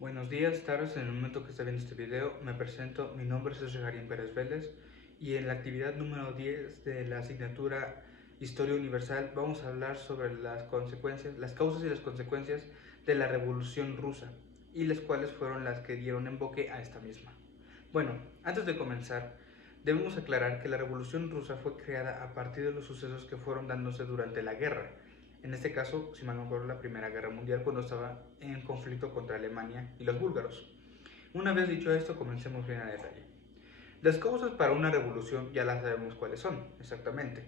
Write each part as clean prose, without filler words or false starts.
Buenos días, tardes, en el momento que está viendo este video, me presento, mi nombre es Jarín Pérez Vélez y en la actividad número 10 de la asignatura Historia Universal vamos a hablar sobre las consecuencias, las causas y las consecuencias de la Revolución Rusa y las cuales fueron las que dieron enfoque a esta misma. Bueno, antes de comenzar, debemos aclarar que la Revolución Rusa fue creada a partir de los sucesos que fueron dándose durante la guerra. En este caso, si mal no recuerdo, la Primera Guerra Mundial, cuando estaba en conflicto contra Alemania y los búlgaros. Una vez dicho esto, comencemos bien a detalle. Las causas para una revolución ya las sabemos cuáles son, exactamente,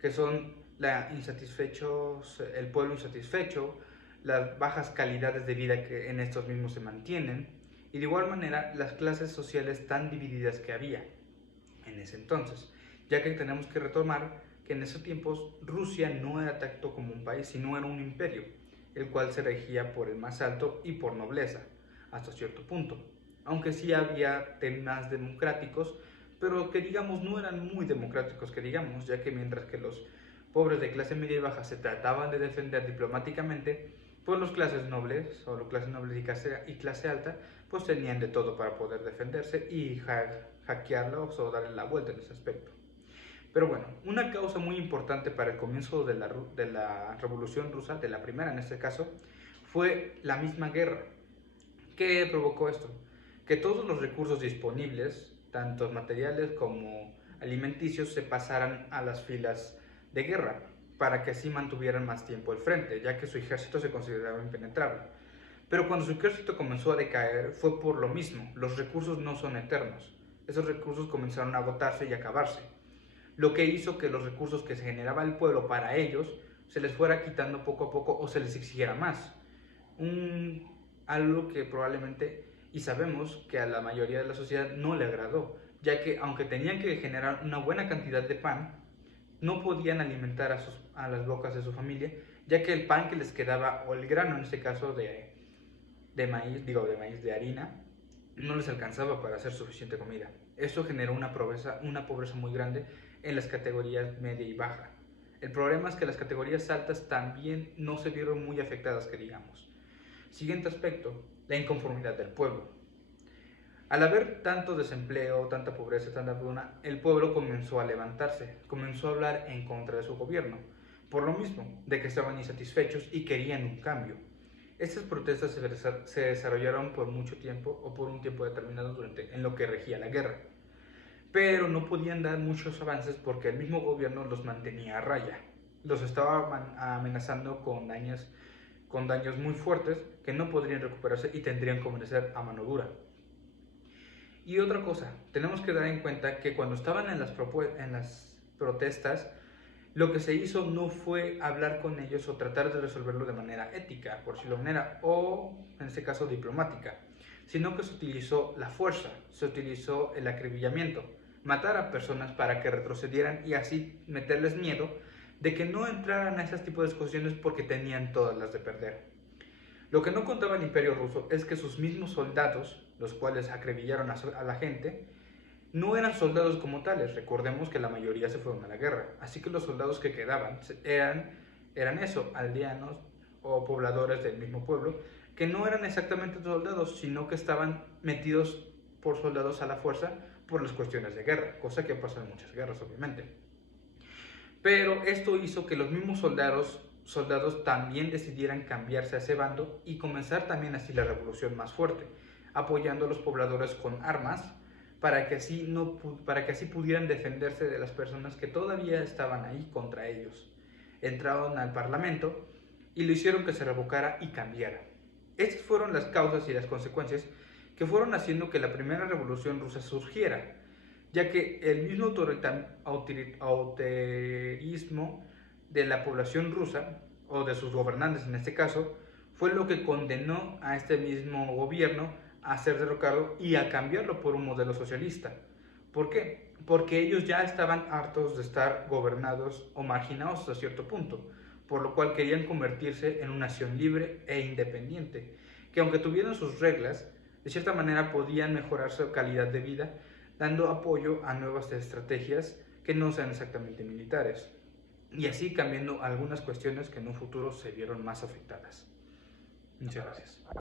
que son el pueblo insatisfecho, las bajas calidades de vida que en estos mismos se mantienen, y de igual manera las clases sociales tan divididas que había en ese entonces, ya que tenemos que retomar que en esos tiempos Rusia no era tanto como un país, sino era un imperio, el cual se regía por el más alto y por nobleza, hasta cierto punto, aunque sí había temas democráticos, pero que digamos no eran muy democráticos, que digamos, ya que mientras que los pobres de clase media y baja se trataban de defender diplomáticamente, pues los clases nobles, o las clases nobles y clase alta, pues tenían de todo para poder defenderse y hackearlos o darle la vuelta en ese aspecto. Pero bueno, una causa muy importante para el comienzo de la Revolución Rusa, de la primera en este caso, fue la misma guerra. ¿Qué provocó esto? Que todos los recursos disponibles, tanto materiales como alimenticios, se pasaran a las filas de guerra, para que así mantuvieran más tiempo el frente, ya que su ejército se consideraba impenetrable. Pero cuando su ejército comenzó a decaer fue por lo mismo, los recursos no son eternos. Esos recursos comenzaron a agotarse y a acabarse, lo que hizo que los recursos que se generaba el pueblo para ellos se les fuera quitando poco a poco o se les exigiera más. Algo que probablemente, y sabemos que a la mayoría de la sociedad no le agradó, ya que aunque tenían que generar una buena cantidad de pan, no podían alimentar a las bocas de su familia, ya que el pan que les quedaba, o el grano en este caso de harina, no les alcanzaba para hacer suficiente comida. Esto generó una pobreza muy grande en las categorías media y baja. El problema es que las categorías altas también no se vieron muy afectadas, que digamos. Siguiente aspecto, la inconformidad del pueblo. Al haber tanto desempleo, tanta pobreza, tanta hambruna, el pueblo comenzó a levantarse, comenzó a hablar en contra de su gobierno, por lo mismo, de que estaban insatisfechos y querían un cambio. Estas protestas se desarrollaron por mucho tiempo o por un tiempo determinado en lo que regía la guerra, pero no podían dar muchos avances porque el mismo gobierno los mantenía a raya. Los estaba amenazando con daños muy fuertes que no podrían recuperarse y tendrían que obedecer a mano dura. Y otra cosa, tenemos que dar en cuenta que cuando estaban en las protestas, lo que se hizo no fue hablar con ellos o tratar de resolverlo de manera ética, por decirlo de manera, o en este caso diplomática, sino que se utilizó la fuerza, se utilizó el acribillamiento, matar a personas para que retrocedieran y así meterles miedo de que no entraran a ese tipo de discusiones porque tenían todas las de perder. Lo que no contaba el Imperio Ruso es que sus mismos soldados, los cuales acribillaron a la gente, no eran soldados como tales. Recordemos que la mayoría se fueron a la guerra, así que los soldados que quedaban eran eso, aldeanos o pobladores del mismo pueblo, que no eran exactamente soldados, sino que estaban metidos por soldados a la fuerza por las cuestiones de guerra, cosa que pasa en muchas guerras, obviamente. Pero esto hizo que los mismos soldados también decidieran cambiarse a ese bando y comenzar también así la revolución más fuerte, apoyando a los pobladores con armas para que así pudieran defenderse de las personas que todavía estaban ahí contra ellos. Entraron al parlamento y lo hicieron que se revocara y cambiara. Estas fueron las causas y las consecuencias que fueron haciendo que la primera revolución rusa surgiera, ya que el mismo autoritarismo de la población rusa, o de sus gobernantes en este caso, fue lo que condenó a este mismo gobierno a ser derrocado y a cambiarlo por un modelo socialista. ¿Por qué? Porque ellos ya estaban hartos de estar gobernados o marginados hasta cierto punto, por lo cual querían convertirse en una nación libre e independiente, que aunque tuvieran sus reglas, de cierta manera podían mejorar su calidad de vida, dando apoyo a nuevas estrategias que no sean exactamente militares, y así cambiando algunas cuestiones que en un futuro se vieron más afectadas. Muchas gracias.